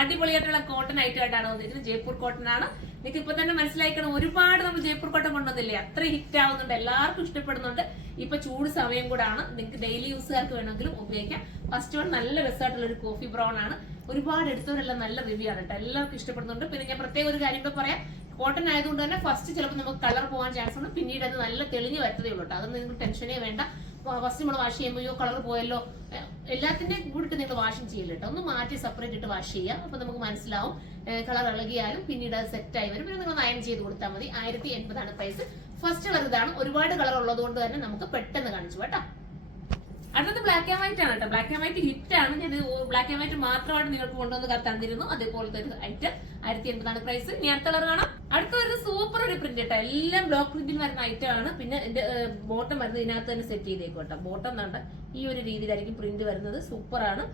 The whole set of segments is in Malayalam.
അടിപൊളിയായിട്ടുള്ള കോട്ടൺ ഐറ്റം ആയിട്ടാണ് വന്നിരിക്കുന്നത്. ജയ്പൂർ കോട്ടൺ ആണ്. നിങ്ങൾക്ക് ഇപ്പൊ തന്നെ മനസ്സിലാക്കണം, ഒരുപാട് നമ്മൾ ജയ്പൂർ കോട്ടൺ കൊണ്ടുവന്നില്ലേ, അത്ര ഹിറ്റ് ആവുന്നുണ്ട്, എല്ലാവർക്കും ഇഷ്ടപ്പെടുന്നുണ്ട്. ഇപ്പൊ ചൂട് സമയം കൂടാണ്, നിങ്ങൾക്ക് ഡെയിലി യൂസുകാർക്ക് വേണമെങ്കിലും ഉപയോഗിക്കാം. ഫസ്റ്റ് വൺ നല്ല രസമായിട്ടുള്ള ഒരു കോഫി ബ്രൗൺ ആണ്. ഒരുപാട് എടുത്തവരെല്ലാം നല്ല റിവ്യൂ ആണ് കേട്ടോ, എല്ലാവർക്കും ഇഷ്ടപ്പെടുന്നുണ്ട്. പിന്നെ ഞാൻ പ്രത്യേക ഒരു കാര്യം കൂടെ പറയാം, കോട്ടൺ ആയതുകൊണ്ട് തന്നെ ഫസ്റ്റ് ചിലപ്പോൾ നമുക്ക് കളർ പോകാൻ ചാൻസ് ഉണ്ട്, പിന്നീട് അത് നല്ല തെളിഞ്ഞ് വരത്തതേ ഉള്ളൂ കേട്ടോ. അതൊന്നും നിങ്ങൾക്ക് ടെൻഷനേ വേണ്ട. ഫസ്റ്റ് നമ്മൾ വാഷ് ചെയ്യുമ്പോൾ കളർ പോയല്ലോ, എല്ലാത്തിന്റെയും കൂടിയിട്ട് നിങ്ങൾ വാഷിംഗ് ചെയ്യില്ല കേട്ടോ, ഒന്ന് മാറ്റി സെപ്പറേറ്റ് ഇട്ട് വാഷ് ചെയ്യാം. അപ്പൊ നമുക്ക് മനസ്സിലാവും കളർ ഇളകിയാലും പിന്നീട് അത് സെറ്റ് ആയി വരും. പിന്നെ നിങ്ങൾ അയൺ ചെയ്ത് കൊടുത്താൽ മതി. 1080 ആണ് പ്രൈസ്. ഫസ്റ്റ് കളർ ഇതാണ്. ഒരുപാട് കളർ ഉള്ളത് കൊണ്ട് തന്നെ നമുക്ക് പെട്ടെന്ന് കാണിച്ചു കേട്ടോ. അടുത്തത് ബ്ലാക്ക് ആൻഡ് വൈറ്റ് ആണ് കേട്ടോ. ബ്ലാക്ക് ആൻഡ് വൈറ്റ് ഹിറ്റ് ആണ്. ഞാൻ ബ്ലാക്ക് ആൻഡ് വൈറ്റ് മാത്രമായിട്ട് നിങ്ങൾക്ക് കൊണ്ടുവന്ന് തന്നിരുന്നു. അതേപോലത്തെ ഒരു ഐറ്റം 1080 ആണ് പ്രൈസ്. ഇനി അടുത്ത കളർ കാണാം. അടുത്ത ഒരു സൂപ്പർ ഒരു പ്രിന്റ് കേട്ടോ, എല്ലാം ബ്ലോക്ക് പ്രിന്റിൽ വരുന്ന ഐറ്റം ആണ്. പിന്നെ എന്റെ ബോട്ടം വരുന്നത് ഇതിനകത്ത് തന്നെ സെറ്റ് ചെയ്തേക്കും കേട്ടോ. ബോട്ടം എന്നാണ്ട് ഈ ഒരു രീതിയിലായിരിക്കും പ്രിന്റ് വരുന്നത്. സൂപ്പർ ആണ്,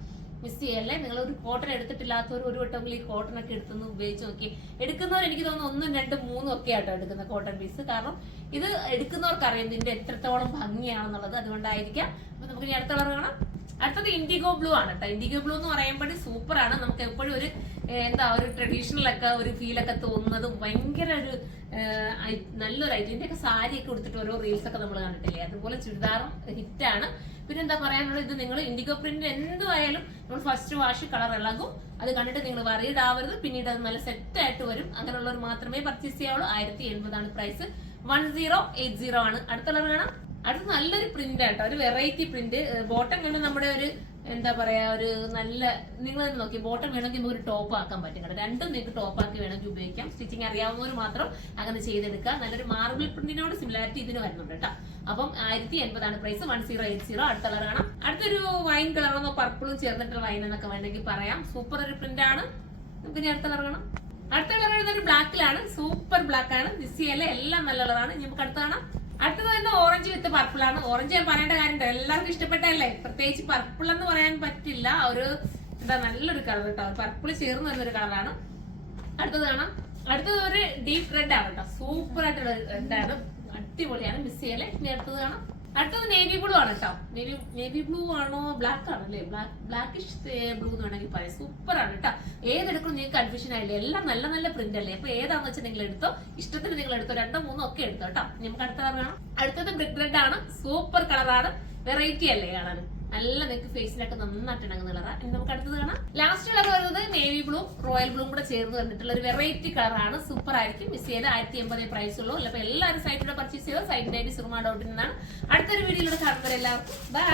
മിസ് ചെയ്യല്ലേ. നിങ്ങൾ ഒരു കോട്ടൺ എടുത്തിട്ടില്ലാത്തവർ ഒരു വട്ടമെങ്കിൽ ഈ കോട്ടൺ ഒക്കെ എടുത്തൊന്ന് ഉപയോഗിച്ച് നോക്കി. എടുക്കുന്നവർ എനിക്ക് തോന്നുന്നു 1, 2, 3 ഒക്കെ ആട്ടോ എടുക്കുന്ന കോട്ടൺ പീസ്. കാരണം ഇത് എടുക്കുന്നവർക്ക് അറിയാം ഇതിന്റെ എത്രത്തോളം ഭംഗിയാണെന്നുള്ളത്, അതുകൊണ്ടായിരിക്കാം. അപ്പൊ നമുക്ക് ഇനി അടുത്ത കളർ കാണാം. അടുത്തത് ഇൻഡിഗോ ബ്ലൂ ആണ് കേട്ടോ. ഇൻഡിഗോ ബ്ലൂ എന്ന് പറയുമ്പോൾ സൂപ്പർ ആണ്. നമുക്ക് എപ്പോഴും ഒരു ഒരു ട്രഡീഷണൽ ഒക്കെ ഒരു ഫീലൊക്കെ തോന്നുന്നതും ഭയങ്കര ഒരു നല്ലൊരു ഐറ്റം. ഇതിന്റെ ഒക്കെ സാരി ഒക്കെ കൊടുത്തിട്ട് ഓരോ റീൽസ് ഒക്കെ നമ്മൾ കണ്ടിട്ടില്ലേ, അതുപോലെ ചുരിദാറും ഹിറ്റാണ്. പിന്നെ എന്താ പറയാനുള്ളത്, ഇത് നിങ്ങൾ ഇൻഡിഗോ പ്രിന്റ് എന്തുമായാലും നമ്മൾ ഫസ്റ്റ് വാഷ് കളർ ഇളകും. അത് കണ്ടിട്ട് നിങ്ങൾ വറീഡ് ആവരുത്, പിന്നീട് അത് നല്ല സെറ്റ് ആയിട്ട് വരും. അങ്ങനെയുള്ളവർ മാത്രമേ പർച്ചേസ് ചെയ്യാവുള്ളൂ. 1080 ആണ് പ്രൈസ്. 1080 ആണ്. അടുത്ത കളർ കാണാം. അടുത്ത നല്ലൊരു പ്രിന്റ് ആട്ടോ, ഒരു വെറൈറ്റി പ്രിന്റ്. ബോട്ടം കണ്ട് നമ്മുടെ ഒരു എന്താ പറയാ, ഒരു നല്ല നിങ്ങൾ തന്നെ നോക്കി, ബോട്ടം വേണമെങ്കിൽ നമുക്ക് ഒരു ടോപ്പ് ആക്കാൻ പറ്റും കേട്ടോ. രണ്ടും നിങ്ങൾക്ക് ടോപ്പ് ആക്കി വേണമെങ്കിൽ ഉപയോഗിക്കാം. സ്റ്റിച്ചിങ് അറിയാവുന്നവർ മാത്രം അങ്ങനെ ചെയ്തെടുക്കുക. നല്ലൊരു മാർബിൾ പ്രിന്റിനോട് സിമിലാരിറ്റി ഇതിന് വരുന്നുണ്ട് കേട്ടോ. അപ്പം 1080 ആണ് പ്രൈസ്. 1080. അടുത്ത കളർ കാണാം. അടുത്തൊരു വൈൻ കളറെന്നോ പർപ്പിളും ചേർന്നിട്ടുള്ള വൈൻ എന്നൊക്കെ വേണമെങ്കിൽ പറയാം. സൂപ്പർ ഒരു പ്രിന്റ് ആണ്. നമുക്ക് ഇനി അടുത്ത കളർ കാണാം. അടുത്ത കളർ ഒരു ബ്ലാക്കിലാണ്. സൂപ്പർ ബ്ലാക്ക് ആണ്. മിസ് ചെയ്യല്ലേ, എല്ലാം നല്ല കളറാണ്. ഇനി നമുക്ക് അടുത്ത കാണാം. അടുത്തത് തന്നെ ഓറഞ്ച് വിത്ത് പർപ്പിൾ ആണ്. ഓറഞ്ച് ഞാൻ പറയേണ്ട കാര്യമുണ്ട്, എല്ലാവർക്കും ഇഷ്ടപ്പെട്ടല്ലേ. പ്രത്യേകിച്ച് പർപ്പിൾ എന്ന് പറയാൻ പറ്റില്ല, ഒരു എന്താ നല്ലൊരു കളർ കേട്ടോ. പർപ്പിൾ ചേർന്ന് വരുന്നൊരു കളറാണ്. അടുത്തത് കാണാം. അടുത്തത് ഒരു ഡീപ്പ് റെഡ് ആണ് കേട്ടോ. സൂപ്പർ ആയിട്ടുള്ള റെഡ് ആണ്, അടിപൊളിയാണ്. മിസ് ചെയ്യല്ലേ. ഇനി അടുത്തത് കാണാം. അടുത്തത് നേവി ബ്ലൂ ആണ് കേട്ടോ. നേവി ബ്ലൂ ആണോ ബ്ലാക്ക് ആണോ അല്ലേ, ബ്ലാക്കിഷ് ബ്ലൂ എന്ന് വേണമെങ്കിൽ പറയാം. സൂപ്പർ ആണ് കേട്ടോ. ഏതെടുക്കും നിങ്ങൾക്ക് കൺഫ്യൂഷൻ ആയില്ലേ, എല്ലാം നല്ല നല്ല പ്രിന്റ് അല്ലേ. അപ്പൊ ഏതാന്ന് വെച്ചാൽ നിങ്ങൾ എടുത്തോ, ഇഷ്ടത്തിന് നിങ്ങൾ എടുത്തോ, 2, 3 ഒക്കെ എടുത്തോ കേട്ടോ. നമുക്ക് അടുത്ത കളർ കാണാം. അടുത്തത് ബ്രിക്ക് റെഡ് ആണ്. സൂപ്പർ കളറാണ്, വെറൈറ്റി അല്ലേ കാണാൻ, നല്ല നിങ്ങൾക്ക് ഫേസിലൊക്കെ നന്നായിട്ട് ഇണങ്ങുന്ന കളറാണ്. ഇനി നമുക്ക് അടുത്തത് കാണാം. ലാസ്റ്റ് കളർ വരുന്നത് നേവി ബ്ലൂ റോയൽ ബ്ലൂ കൂടെ ചേർന്ന് വന്നിട്ടുള്ള ഒരു വെറൈറ്റി കളറാണ്. സൂപ്പർ ആയിരിക്കും. മിസ് ചെയ്ത് 1080 പ്രൈസ് ഉള്ളൂ. അപ്പൊ എല്ലാവരും സൈറ്റിലൂടെ പർച്ചേസ് ചെയ്തോ. സൈറ്റിന്റെ ഐഡി surma.in എന്നാണ്. അടുത്തൊരു വീഡിയോയിലൂടെ കാണുന്നവരെല്ലാവർക്കും ബൈ.